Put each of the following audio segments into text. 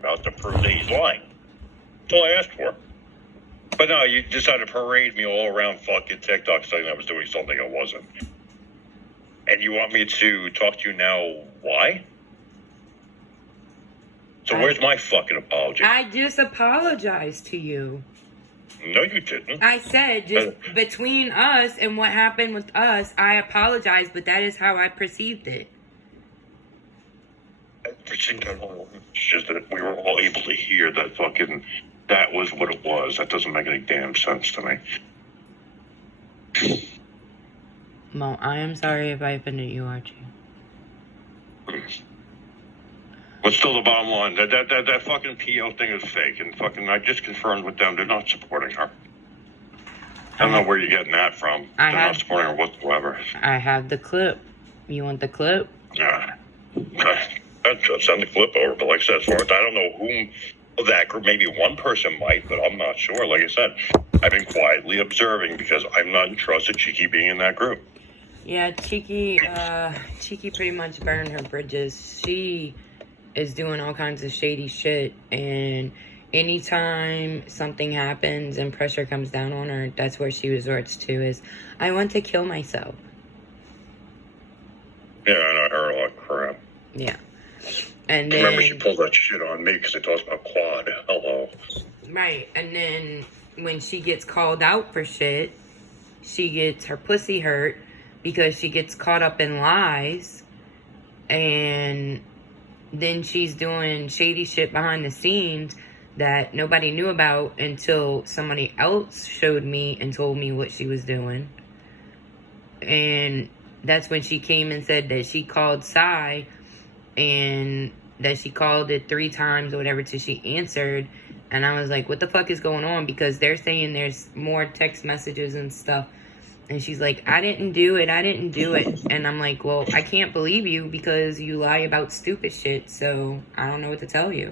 about to prove that he's lying. That's all I asked for. But no, you decided to parade me all around fucking TikTok saying I was doing something I wasn't. And you want me to talk to you now? Why? So where's my fucking apology? I just apologized to you. No, you didn't. I said just between us and what happened with us, I apologized, but that is how I perceived it. It's just that we were all able to hear that fucking, that was what it was. That doesn't make any damn sense to me. Well, I am sorry if I offended you, Archie. But still, the bottom line, that fucking PO thing is fake, and fucking, I just confirmed with them, they're not supporting her. I don't know where you're getting that from. They're not supporting her whatsoever. I have the clip. You want the clip? Yeah. I'd send the clip over, but like I said, as far as I don't know whom that group, maybe one person might, but I'm not sure. Like I said, I've been quietly observing because I'm not trusted Cheeky being in that group. Yeah, Cheeky pretty much burned her bridges. She is doing all kinds of shady shit, and anytime something happens and pressure comes down on her, that's where she resorts to is, I want to kill myself. Yeah, and I heard a lot of crap. Yeah. And then, remember, she pulled that shit on me because they talked about quad. Hello. Right, and then when she gets called out for shit, she gets her pussy hurt because she gets caught up in lies, and then she's doing shady shit behind the scenes that nobody knew about until somebody else showed me and told me what she was doing. And that's when she came and said that she called Sai and that she called it 3 times or whatever till she answered. And I was like, what the fuck is going on? Because they're saying there's more text messages and stuff. And she's like, I didn't do it. And I'm like, well, I can't believe you because you lie about stupid shit. So I don't know what to tell you.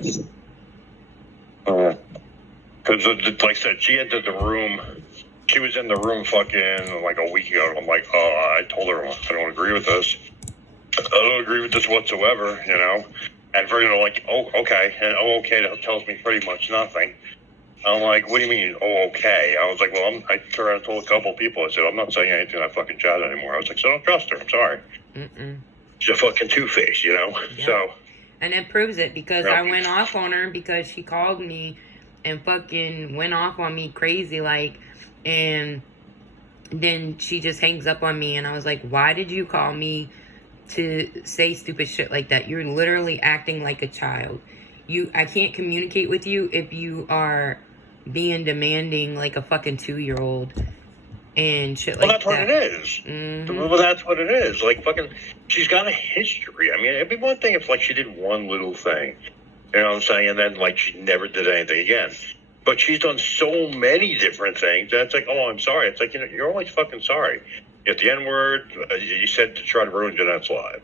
Because, like I said, she entered the room. She was in the room fucking like a week ago. I'm like, I told her I don't agree with this. I don't agree with this whatsoever, you know. And for, like, oh, okay. And okay tells me pretty much nothing. I'm like, what do you mean, okay? I was like, well, I turned and told a couple of people. I said, I'm not saying anything in that fucking chat anymore. I was like, so I don't trust her. I'm sorry. She's a fucking two-face, you know? Yeah. So. And it proves it because I went off on her because she called me and fucking went off on me crazy, like, and then she just hangs up on me. And I was like, why did you call me to say stupid shit like that? You're literally acting like a child. I can't communicate with you if you are being demanding like a fucking 2-year-old and shit like that. Well, that's what it is. Well, that's what it is. Like, fucking, she's got a history. I mean, it'd be one thing if, like, she did one little thing. You know what I'm saying? And then, like, she never did anything again. But she's done so many different things that it's like, oh, I'm sorry. It's like, you know, you're always fucking sorry. At the N-word, you said to try to ruin Jeanette's life.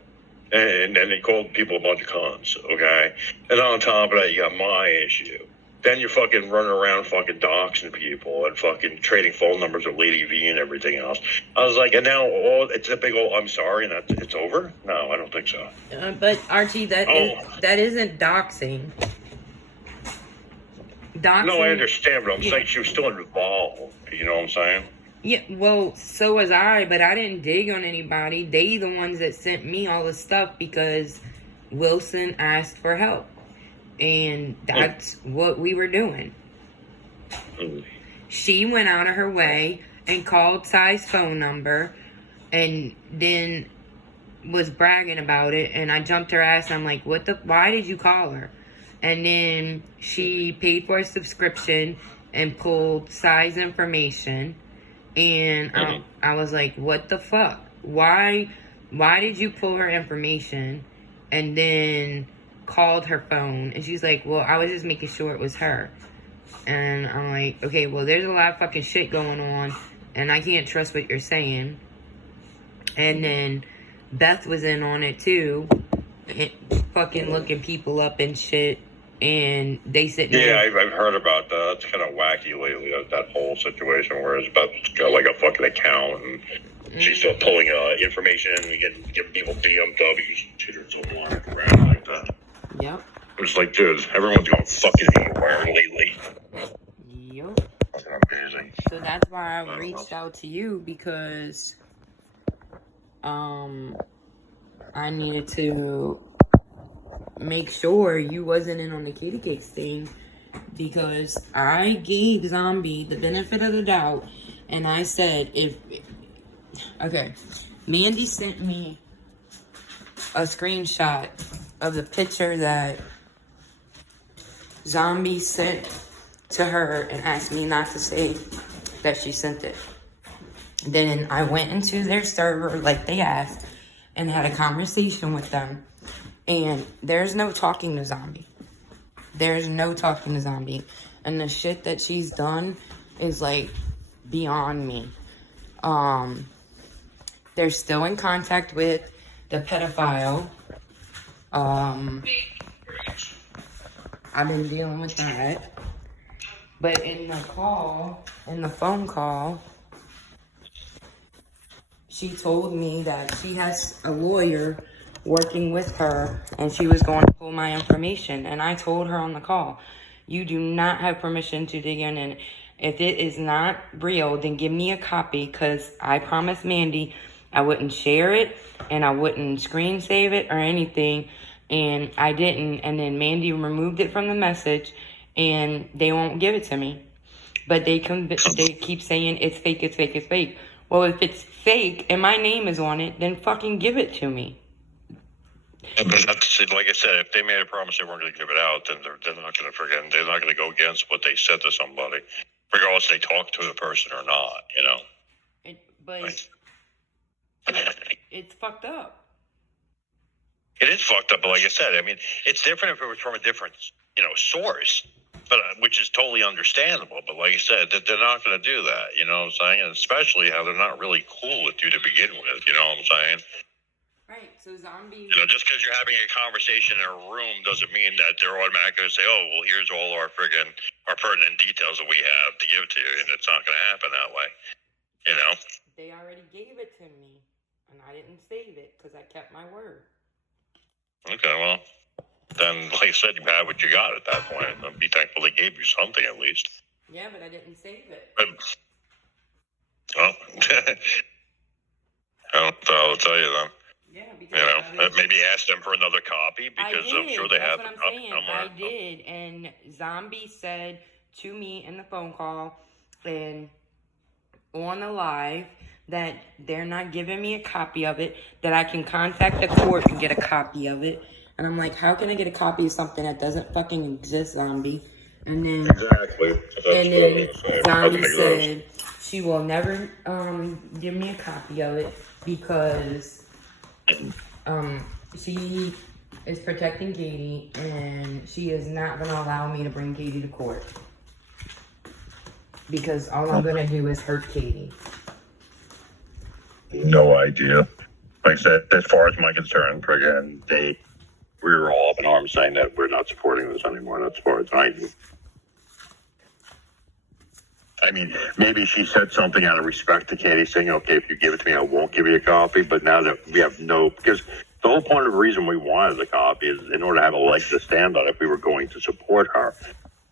And then he called people a bunch of cons, okay? And on top of that, you got my issue. Then you're fucking running around fucking doxing people and fucking trading phone numbers with Lady V and everything else. I was like, and now it's a big old I'm sorry and it's over? No, I don't think so. But Archie, that isn't doxing. Doxing. No, I understand, but I'm saying she was still involved. You know what I'm saying? Yeah, well, so was I, but I didn't dig on anybody. They the ones that sent me all the stuff because Wilson asked for help. And that's what we were doing. She went out of her way and called Sai's phone number and then was bragging about it. And I jumped her ass and I'm like, why did you call her? And then she paid for a subscription and pulled Sai's information. And I was like, what the fuck? Why did you pull her information and then called her phone? And she's like, well, I was just making sure it was her. And I'm like, okay, well, there's a lot of fucking shit going on and I can't trust what you're saying. And then Beth was in on it too, fucking looking people up and shit. And they sit there. Yeah, I've heard about that. It's kind of wacky lately, that whole situation where it's about got like a fucking account and she's still pulling information and giving people BMWs, shooters around like that. Yep. It was like, dude, everyone's going fucking anywhere lately. Yup. Fucking amazing. So that's why I reached out to you, because I needed to make sure you wasn't in on the kitty cakes thing, because I gave Zombie the benefit of the doubt, and I said, okay, Mandy sent me a screenshot of the picture that Zombie sent to her and asked me not to say that she sent it. Then I went into their server like they asked and had a conversation with them. And there's no talking to Zombie. There's no talking to Zombie. And the shit that she's done is like beyond me. They're still in contact with the pedophile. I've been dealing with that. But in the phone call, she told me that she has a lawyer working with her and she was going to pull my information. And I told her on the call, you do not have permission to dig in. And if it is not real, then give me a copy, because I promised Mandy I wouldn't share it and I wouldn't screen save it or anything. And I didn't. And then Mandy removed it from the message and they won't give it to me. But they keep saying it's fake, it's fake, it's fake. Well, if it's fake and my name is on it, then fucking give it to me. But that's, like I said, if they made a promise they weren't going to give it out, then they're not going to forget. They're not going to go against what they said to somebody, regardless if they talk to the person or not, you know. It's fucked up. It is fucked up, but like I said, I mean, it's different if it was from a different, source, but which is totally understandable. But like I said, they're not going to do that, you know what I'm saying? And especially how they're not really cool with you to begin with, you know what I'm saying? Right, so Zombie... just because you're having a conversation in a room doesn't mean that they're automatically going to say, oh, well, here's all our pertinent details that we have to give to you, and it's not going to happen that way, you know? They already gave it to me, and I didn't save it because I kept my word. Okay, well, then, like I said, you had what you got at that point. And be thankful they gave you something at least. Yeah, but I didn't save it. Well, I'll tell you then. Yeah, because maybe ask them for another copy, because I'm sure they have a copy somewhere. I did, and Zombie said to me in the phone call and on the live that they're not giving me a copy of it, that I can contact the court and get a copy of it. And I'm like, how can I get a copy of something that doesn't fucking exist, Zombie? And then exactly. Zombie said she will never give me a copy of it because she is protecting Katie and she is not going to allow me to bring Katie to court. Because all I'm going to do is hurt Katie. No idea. Like I said, as far as my concern, again, we were all up in arms saying that we're not supporting this anymore. That's as far as I knew. I mean, maybe she said something out of respect to Katie, saying, okay, if you give it to me, I won't give you a copy. But now that we have because the whole point of the reason we wanted the copy is in order to have a leg to stand on if we were going to support her.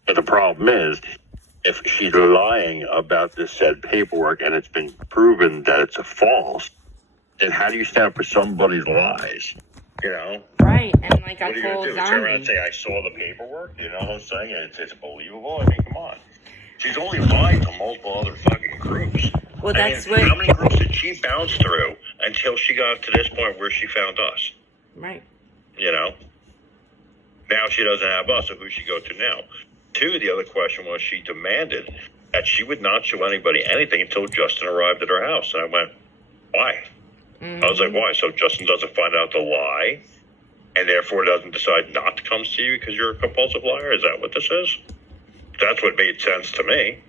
But the problem is, if she's lying about this said paperwork and it's been proven that it's a false, then how do you stand up for somebody's lies? You know? Right, and like I told Zombie. What are you going to do? Turn around and say, I saw the paperwork? You know what I'm saying? It's believable? I mean, come on. She's only lied to multiple other fucking groups. Well, that's how many groups did she bounce through until she got to this point where she found us? Right. You know? Now she doesn't have us, so who's she go to now? Two, the other question was she demanded that she would not show anybody anything until Justin arrived at her house. And I went, why? I was like, why? So Justin doesn't find out the lie and therefore doesn't decide not to come see you because you're a compulsive liar? Is that what this is? That's what made sense to me.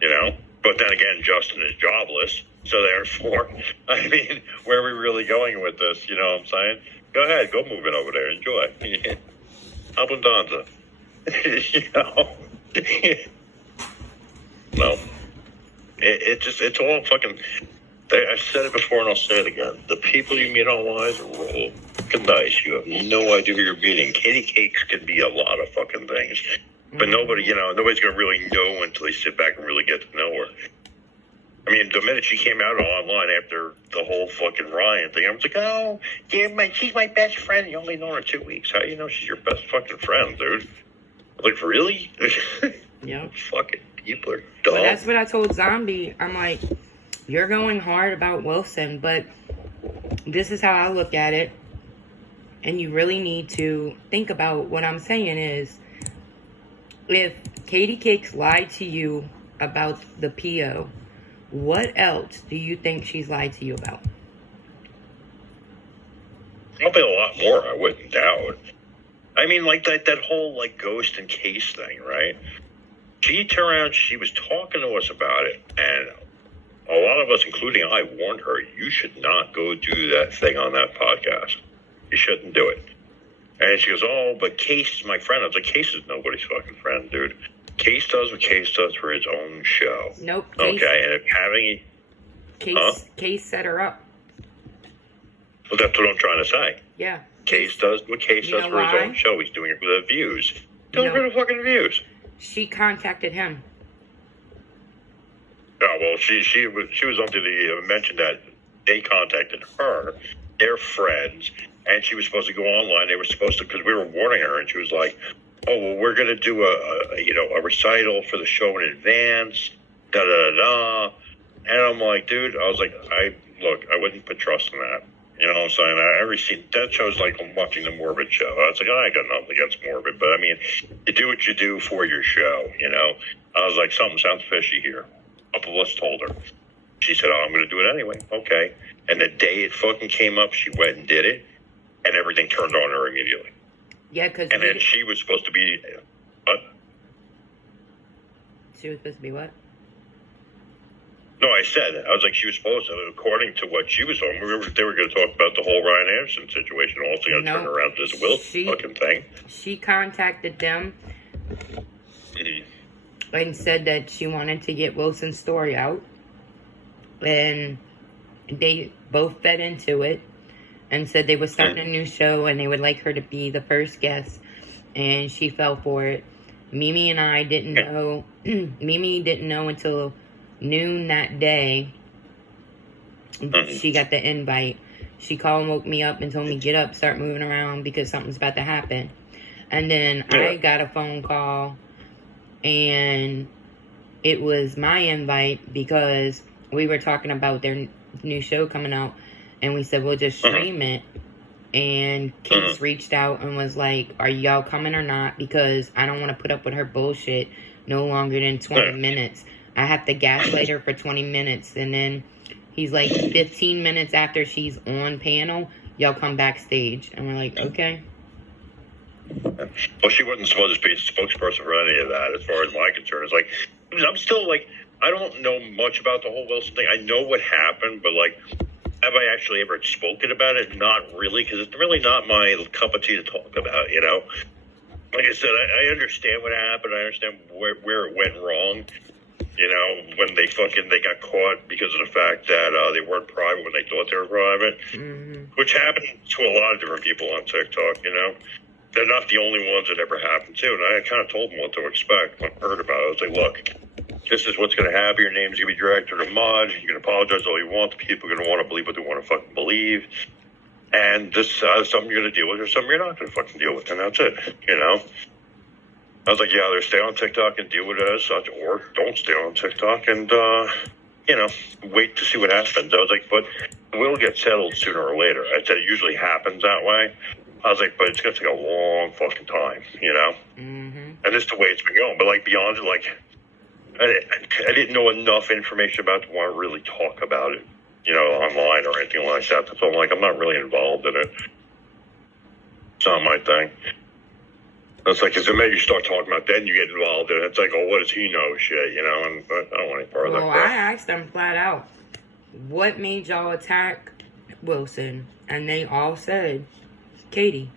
You know? But then again, Justin is jobless. So therefore, I mean, where are we really going with this? You know what I'm saying? Go ahead, go move in over there. Enjoy. Abundanza. You know? No. It's all fucking... I've said it before and I'll say it again. The people you meet online are real fucking nice. You have no idea who you're meeting. Katie Cakes can be a lot of fucking things. But nobody, nobody's going to really know until they sit back and really get to know her. I mean, the minute she came out online after the whole fucking Ryan thing, I was like, oh, yeah, she's my best friend. You only known her 2 weeks. How do you know she's your best fucking friend, dude? Like, really? Yep. Fucking people are dumb. Well, that's what I told Zombie. I'm like, you're going hard about Wilson, but this is how I look at it. And you really need to think about what I'm saying is, if Katie Cakes lied to you about the PO, what else do you think she's lied to you about? Probably a lot more, I wouldn't doubt. I mean, like that whole like ghost and case thing, right? She turned around, she was talking to us about it, and a lot of us, including I, warned her, you should not go do that thing on that podcast. You shouldn't do it. And she goes, oh, but Case is my friend. I was like, Case is nobody's fucking friend, dude. Case does what Case does for his own show. Nope. Okay, and if having... Case set her up. Well, that's what I'm trying to say. Yeah. Case does what Case does for his own show. He's doing it for the views. Doing it for the fucking views. She contacted him. Oh, well, she was under the mention that they contacted her, their friends, and she was supposed to go online. They were supposed to, because we were warning her, and she was like, oh, well, we're going to do a recital for the show in advance, da-da-da-da. And I'm like, dude, I was like, I wouldn't put trust in that. You know what I'm saying? That show's like I'm watching the Morbid show. I was like, I ain't got nothing against Morbid, but I mean, you do what you do for your show, you know? I was like, something sounds fishy here. A couple of us told her. She said, oh, I'm going to do it anyway. Okay. And the day it fucking came up, she went and did it, and everything turned on her immediately. Yeah, because... And then she was supposed to be... What? She was supposed to be what? No, I was like, she was supposed to, according to what she was on, they were going to talk about the whole Ryan Anderson situation, also going to turn around to this Will fucking thing. She contacted them and said that she wanted to get Wilson's story out. And they both fed into it and said they were starting a new show and they would like her to be the first guest. And she fell for it. Mimi and I didn't know. Mimi didn't know until noon that day she got the invite. She called and woke me up and told me, get up, start moving around because something's about to happen. And then I got a phone call and it was my invite because we were talking about their new show coming out and we said we'll just stream it. And Case reached out and was like, are y'all coming or not? Because I don't want to put up with her bullshit no longer than 20 minutes. I have to gaslight her for 20 minutes. And then he's like, 15 minutes after she's on panel, y'all come backstage. And we're like, okay. Well, she wasn't supposed to be a spokesperson for any of that, as far as my concern. It's like, I'm still like, I don't know much about the whole Wilson thing. I know what happened, but like, have I actually ever spoken about it? Not really, because it's really not my cup of tea to talk about, you know? Like I said, I understand what happened. I understand where it went wrong. You know, when they got caught because of the fact that they weren't private when they thought they were private, which happened to a lot of different people on TikTok, you know. They're not the only ones that ever happened to. And I kind of told them what to expect when I heard about it. I was like, look, this is what's going to happen. Your name's going to be dragged through the mud. You can apologize all you want. The people are going to want to believe what they want to fucking believe. And this is something you're going to deal with or something you're not going to fucking deal with. And that's it, you know. I was like, yeah, either stay on TikTok and deal with it as such, or don't stay on TikTok and, you know, wait to see what happens. I was like, but we'll get settled sooner or later. I said it usually happens that way. I was like, but it's going to take a long fucking time, you know? And this is the way it's been going. But, like, beyond it, like, I didn't know enough information about it to want to really talk about it, you know, online or anything like that. So I'm like, I'm not really involved in it. It's not my thing. It's like, because the minute you start talking about then you get involved in it. It's like, oh, what does he know? Shit, you know? And I don't want any part of that. Well, I asked them flat out, what made y'all attack Wilson? And they all said, Katie.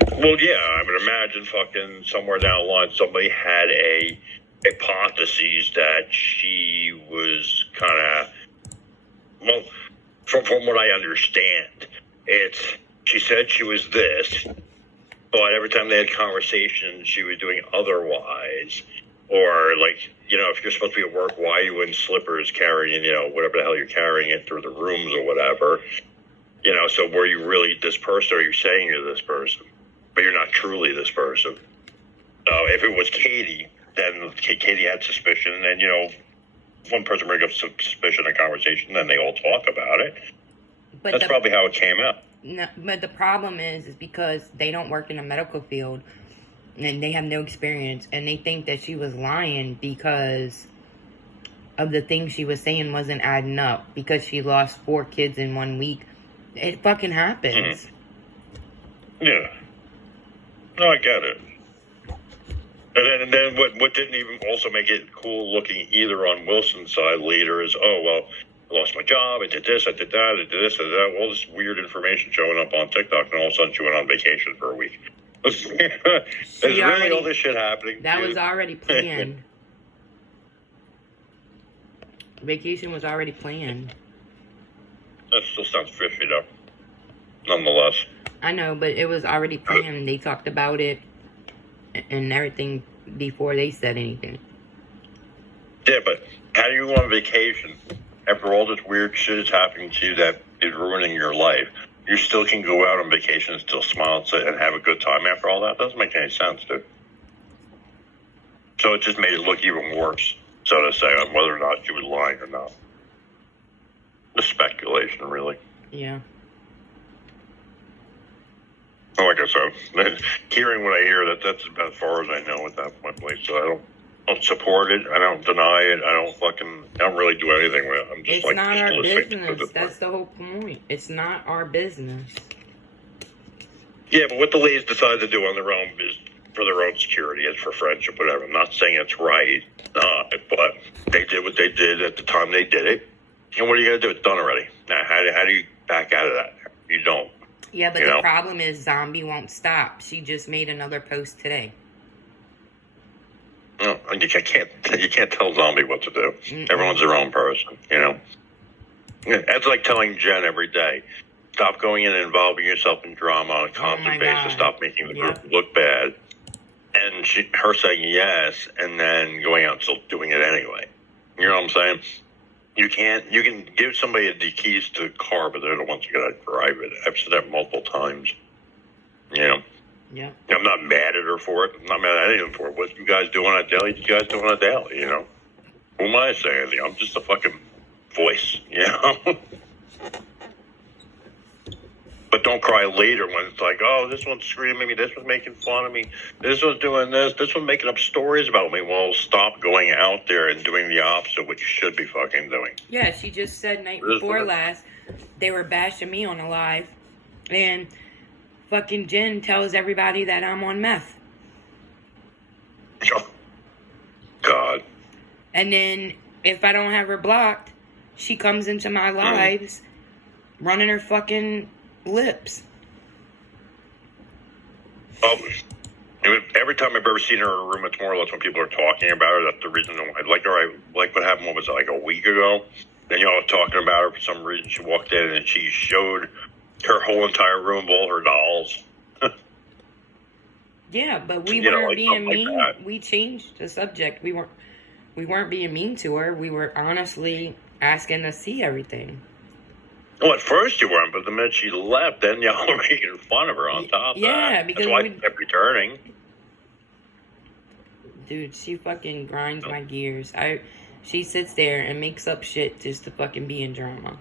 Well, yeah, I would imagine fucking somewhere down the line somebody had a hypotheses that she was kind of, well, from what I understand, she said she was this, but every time they had conversations, she was doing otherwise. Or, like, if you're supposed to be at work, why are you in slippers carrying, whatever the hell you're carrying it through the rooms or whatever? So were you really this person, or are you saying you're this person? But you're not truly this person. If it was Katie, then Katie had suspicion, and then, one person brings up suspicion in conversation, then they all talk about it. But that's probably how it came out. No, but the problem is because they don't work in the medical field, and they have no experience, and they think that she was lying because of the things she was saying wasn't adding up, because she lost 4 kids in 1 week. It fucking happens. Mm-hmm. Yeah. No, I get it. And then what didn't even also make it cool looking either on Wilson's side later is, oh, well, I lost my job, I did this, I did that, I did this, I did that. All this weird information showing up on TikTok, and all of a sudden she went on vacation for a week. There's really all this shit happening. That was already planned. Vacation was already planned. That still sounds fishy, though. Nonetheless. I know, but it was already planned. They talked about it and everything before they said anything. Yeah, but how do you go on vacation after all this weird shit is happening to you that is ruining your life? You still can go out on vacation and still smile and have a good time after all that? Doesn't make any sense, dude. So it just made it look even worse, so to say, on whether or not she was lying or not. Just speculation, really. Yeah. Like I said, hearing what I hear, that's about as far as I know at that point. So I don't support it. I don't deny it. I don't really do anything with it. I'm just it's not our business. That's the whole point. It's not our business. Yeah, but what the ladies decide to do on their own is for their own security, it's for friendship, whatever. I'm not saying it's right, but they did what they did at the time they did it. And what are you going to do? It's done already. Now, how do you back out of that? You don't. Yeah, but the problem is Zombie won't stop. She just made another post today. No, you can't tell Zombie what to do. Mm-mm. Everyone's their own person, That's like telling Jen every day, stop going in and involving yourself in drama on a constant basis. Stop making the group look bad. And her saying yes, and then going out and still doing it anyway. You know what I'm saying? You can give somebody the keys to the car, but they're the ones who got to drive it. I've said that multiple times. Yeah. I'm not mad at her for it. I'm not mad at anyone for it. What you guys do on a daily, you guys do on a daily, Who am I saying? I'm just a fucking voice, But don't cry later when it's like, oh, this one's screaming at me, this one's making fun of me, this one's doing this one's making up stories about me. Well, stop going out there and doing the opposite of what you should be fucking doing. Yeah, she just said night before last, they were bashing me on a live, and fucking Jen tells everybody that I'm on meth. Oh, God. And then, if I don't have her blocked, she comes into my lives running her fucking lips. Oh, every time I've ever seen her in a room, it's more or less when people are talking about her. That's the reason I like her. I like what happened, what was it, like a week ago? Then y'all were talking about her for some reason. She walked in and she showed her whole entire room of all her dolls. Yeah, but we weren't being mean. Like we changed the subject. We weren't being mean to her. We were honestly asking to see everything. Well, at first you weren't, but the minute she left, then y'all were making fun of her on top of that. Yeah, because that's why I kept returning. Dude, she fucking grinds my gears. She sits there and makes up shit just to fucking be in drama.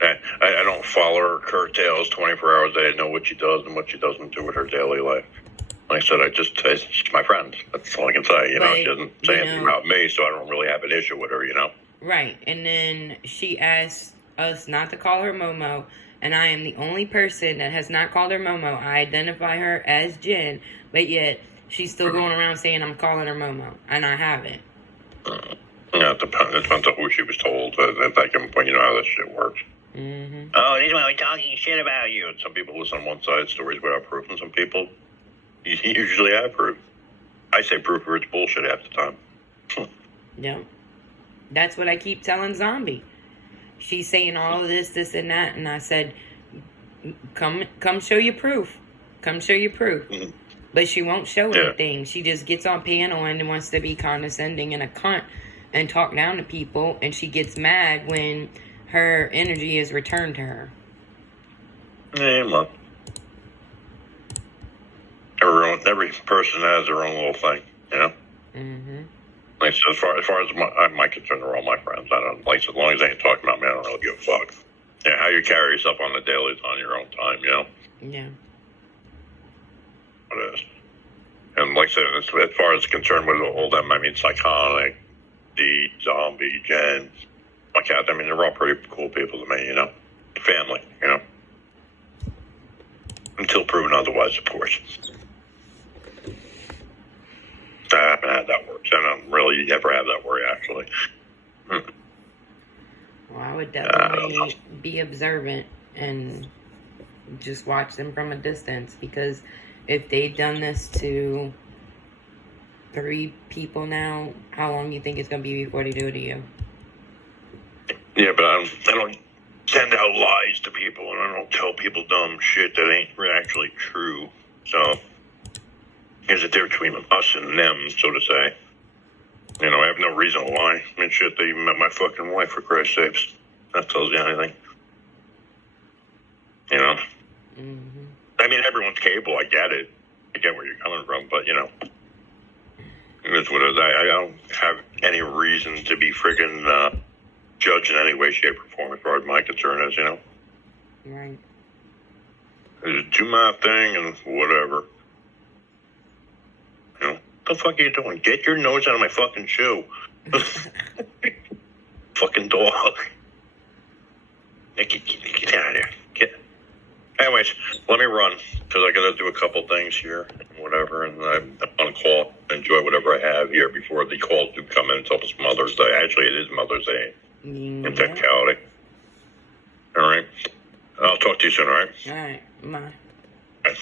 I don't follow her curtails 24 hours a day. I know what she does and what she doesn't do with her daily life. Like I said, she's my friend. That's all I can say. She doesn't say anything about me, so I don't really have an issue with her, Right. And then she asked us not to call her Momo, and I am the only person that has not called her Momo. I identify her as Jen, but yet she's still going around saying I'm calling her Momo, and I haven't. Yeah, it depends on who she was told. At that given point, you know how this shit works. Mm-hmm. Oh, these are talking shit about you. And some people listen on one side stories without proof, and some people usually have proof. I say proof of it's bullshit half the time. Yeah. That's what I keep telling Zombie. She's saying all of this, and that, and I said, come show your proof. Come show your proof. Mm-hmm. But she won't show anything. She just gets on panel and wants to be condescending and a cunt and talk down to people, and she gets mad when her energy is returned to her. Yeah, look. Every person has their own little thing, you know? Mm-hmm. Like, so as far as my concern, they're all my friends. I don't, like, as long as they ain't talking about me, I don't really give a fuck. Yeah, how you carry yourself on the daily is on your own time, you know? Yeah. It is. And like I said, as far as concerned with all them, I mean, Psychotic, the Zombie, Jen, my cat, I mean, they're all pretty cool people to me, you know? Family, you know? Until proven otherwise, of course. I haven't had that worry. I don't really ever have that worry, actually. Well, I would definitely be observant and just watch them from a distance, because if they've done this to 3 people now, how long do you think it's going to be before they do it to you? Yeah, but I don't send out lies to people, and I don't tell people dumb shit that ain't actually true. So there's a difference between us and them, so to say. You know, I have no reason to lie. I mean, shit, they met my fucking wife, for Christ's sakes. That tells you anything. You know? Mm-hmm. I mean, everyone's capable. I get it. I get where you're coming from, but, you know, it's what it is. I don't have any reason to be friggin' judged in any way, shape, or form as far as my concern is, you know? Right. Just do my thing and whatever. You know? What the fuck are you doing? Get your nose out of my fucking shoe. Fucking dog. Get out of here. Anyways, let me run, because I got to do a couple things here, whatever, and I'm on call. Enjoy whatever I have here before the calls do come in. It's almost Mother's Day. Actually, it is Mother's Day in technicality. All right. I'll talk to you soon, all right? All right. Bye. Bye.